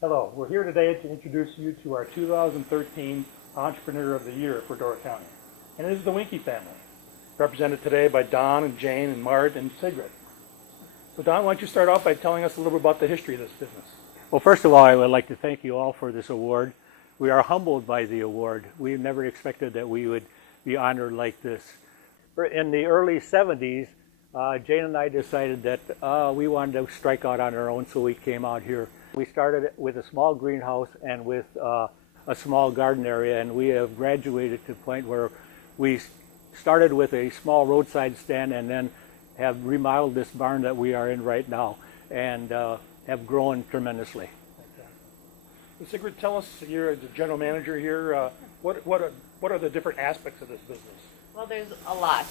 Hello, we're here today to introduce you to our 2013 Entrepreneur of the Year for Door County. And it is the Wienke family, represented today by Don and Jane and Mart and Sigrid. So Don, why don't you start off by telling us a little bit about the history of this business? Well, first of all, I would like to thank you all for this award. We are humbled by the award. We never expected that we would be honored like this. In the early 70s, Jane and I decided that we wanted to strike out on our own, so we came out here. We started with a small greenhouse and with a small garden area, and we have graduated to the point where we started with a small roadside stand and then have remodeled this barn that we are in right now and have grown tremendously. Okay. So Sigrid, tell us, you're the general manager here, what are the different aspects of this business? Well, there's a lot.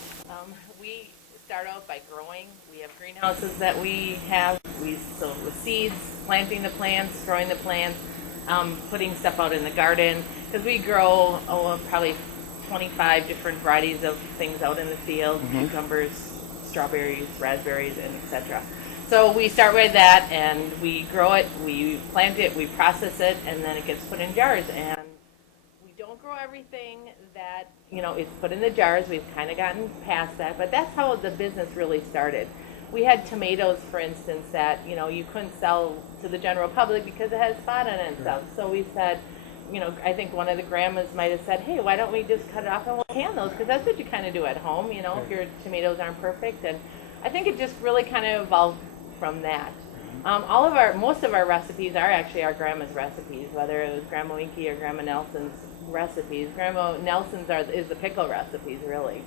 We start out by growing. We have greenhouses that we have. We sow with seeds, planting the plants, growing the plants, putting stuff out in the garden. Because we grow probably 25 different varieties of things out in the field, cucumbers, strawberries, raspberries, and etc. So we start with that, and we grow it, we plant it, we process it, and then it gets put in jars. And we don't grow everything that, is put in the jars. We've kind of gotten past that, but that's how the business really started. We had tomatoes, for instance, that, you couldn't sell to the general public because it has spot on it and stuff. So we said, I think one of the grandmas might have said, hey, why don't we just cut it off and we'll can those? Because that's what you kind of do at home, if your tomatoes aren't perfect. And I think it just really kind of evolved from that. Most of our recipes are actually our grandma's recipes, whether it was Grandma Wienke or Grandma Nelson's recipes. Grandma Nelson's is the pickle recipes, really.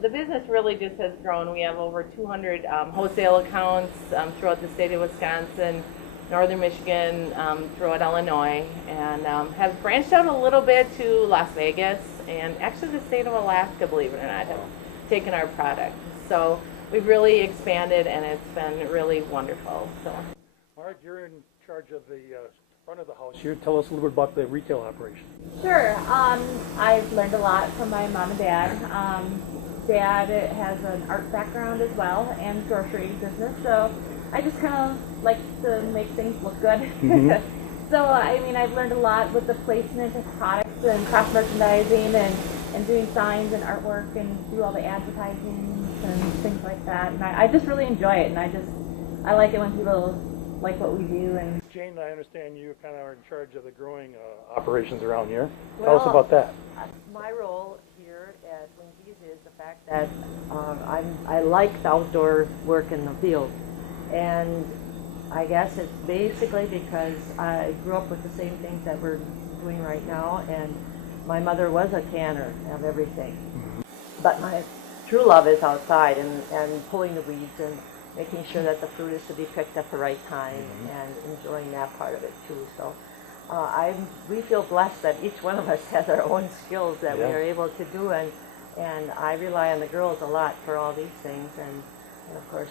The business really just has grown. We have over 200 wholesale accounts throughout the state of Wisconsin, northern Michigan, throughout Illinois, and have branched out a little bit to Las Vegas, and actually the state of Alaska, believe it or not, have taken our product. So we've really expanded, and it's been really wonderful. So, Mart, you're in charge of the front of the house here. Tell us a little bit about the retail operation. Sure. I've learned a lot from my mom and dad. Dad has an art background as well and grocery business, so I just kind of like to make things look good. So, I've learned a lot with the placement of products and cross-merchandising and doing signs and artwork and do all the advertising and things like that. And I just really enjoy it, and I like it when people like what we do. And Jane, I understand you kind of are in charge of the growing operations around here. Tell us about that. My role here at Wienke's is the fact that I like the outdoor work in the field. And I guess it's basically because I grew up with the same things that we're doing right now, and my mother was a canner of everything. But my true love is outside and pulling the weeds and making sure that the fruit is to be picked at the right time and enjoying that part of it too. So we feel blessed that each one of us has our own skills that we are able to do, and I rely on the girls a lot for all these things. And of course,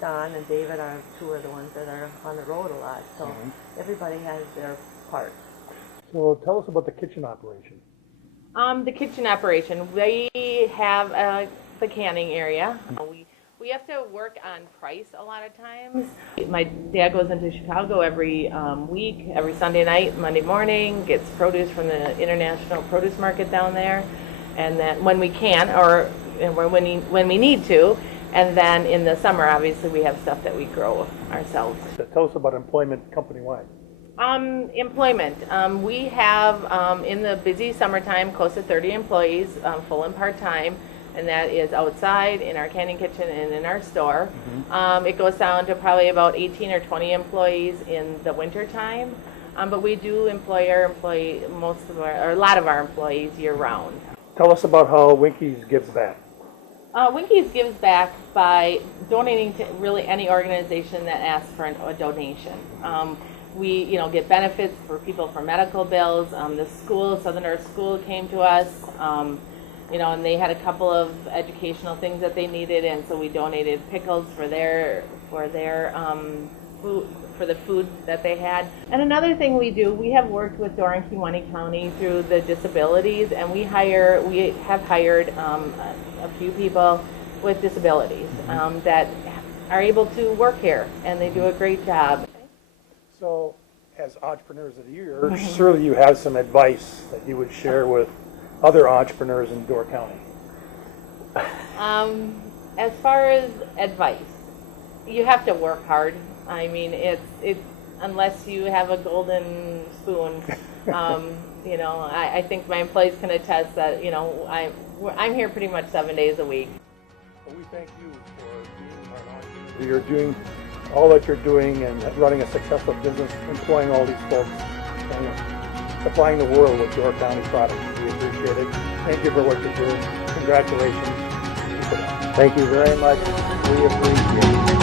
Don and David are two of the ones that are on the road a lot. So everybody has their part. So tell us about the kitchen operation. The kitchen operation, we have the canning area. We have to work on price a lot of times. My dad goes into Chicago every week, every Sunday night, Monday morning, gets produce from the international produce market down there, and then when we can, or when we need to. And then in the summer, obviously, we have stuff that we grow ourselves. So tell us about employment company-wide. Employment. We have, in the busy summertime, close to 30 employees, full and part-time, and that is outside, in our canning kitchen, and in our store. It goes down to probably about 18 or 20 employees in the wintertime, but we do employ a lot of our employees year-round. Tell us about how Wienke's gives back. Wienke's gives back by donating to really any organization that asks for a donation. We, get benefits for people for medical bills. The school, Southern Earth School, came to us, and they had a couple of educational things that they needed, and so we donated pickles for their food, for the food that they had. And another thing we do, we have worked with Door and Kewanee County through the disabilities, and we have hired a few people with disabilities that are able to work here, and they do a great job. So as Entrepreneurs of the Year, surely you have some advice that you would share with other entrepreneurs in Door County. As far as advice, you have to work hard. I mean, it's unless you have a golden spoon. You know, I think my employees can attest that, you know, I'm here pretty much 7 days a week. Well, we thank you for being our entrepreneur. You're doing all that you're doing and running a successful business, employing all these folks, and supplying the world with Door County products. We appreciate it. Thank you for what you do. Congratulations. Thank you very much. We appreciate it.